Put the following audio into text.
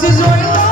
This is right.